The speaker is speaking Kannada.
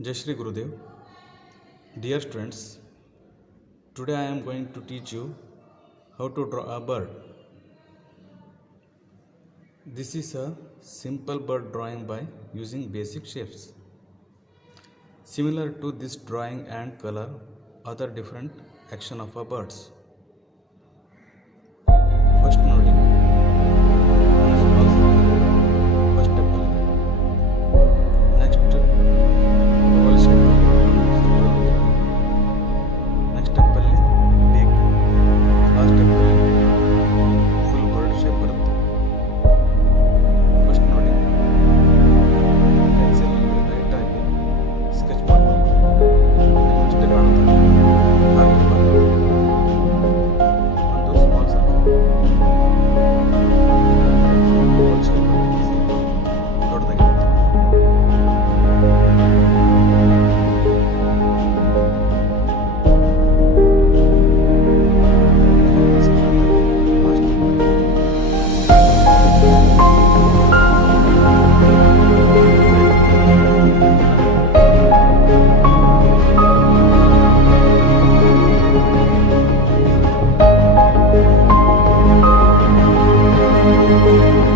Jai Shri Gurudev. Dear students, today I am going to teach you how to draw a bird. This is a simple bird drawing by using basic shapes. Similar to this drawing and color, other different action of a birds. First ನೋಡಿ first step next oval shape next step ಅಲ್ಲಿ beak last step ಅಲ್ಲಿ full bird shape ಬರುತ್ತೆ. ಫಸ್ಟ್ ನೋಡಿ ಪೆನ್ಸಿಲ್ ಲೈಟ್ ಆಗಿ ಸ್ಕೆಚ್ ಮಾಡಬೇಕು. ಅಷ್ಟೇ ಕಾಣುತ್ತೆ. ಹಾಗೆ ಬಂದು ಒಂದು ಸ್ಮಾಲ್ ಸರ್ಕಲ್ ಓವಲ್ ಶೇಪ್ ದೊಡ್ಡದಾಗಿರುತ್ತೆ. Thank you.